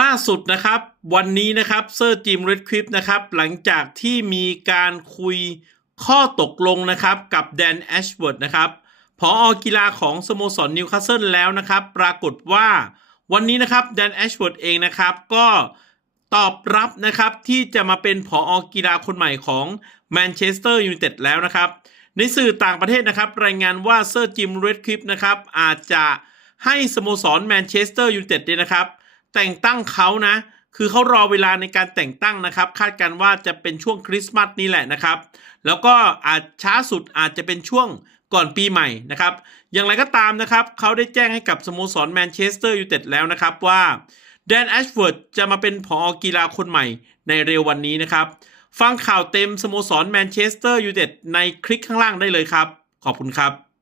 ล่าสุดนะครับวันนี้นะครับเซอร์จิมเรดคลิปนะครับหลังจากที่มีการคุยข้อตกลงนะครับกับแดนแอชเวิร์ดนะครับพออกีฬาของสโมสรนิวคาสเซิลแล้วนะครับ ปรากฏว่าวันนี้นะครับแดนแอชเวิร์ดเองนะครับก็ตอบรับนะครับที่จะมาเป็นผออกีฬาคนใหม่ของแมนเชสเตอร์ยูไนเต็ดแล้วนะครับ ในสื่อต่างประเทศนะครับ รายงานว่าเซอร์จิมเรดคลิปนะครับอาจจะให้สโมสรแมนเชสเตอร์ยูไนเต็ดเนี่ยนะครับ แต่งตั้งเขานะ คือเขารอเวลาในการแต่งตั้งนะครับ คาดการณ์ว่าจะเป็นช่วงคริสต์มาสนี่แหละนะครับ แล้วก็อาจช้าสุดอาจจะเป็นช่วงก่อนปีใหม่นะครับ อย่างไรก็ตามนะครับเขาได้แจ้งให้กับสโมสรแมนเชสเตอร์ยูไนเต็ดแล้วนะครับว่าแดนแอชเวิร์ดจะมาเป็นผอกีฬาคนใหม่ในเร็ววันนี้นะครับ ฟังข่าวเต็มสโมสรแมนเชสเตอร์ยูไนเต็ดในคลิกข้างล่างได้เลยครับ ขอบคุณครับ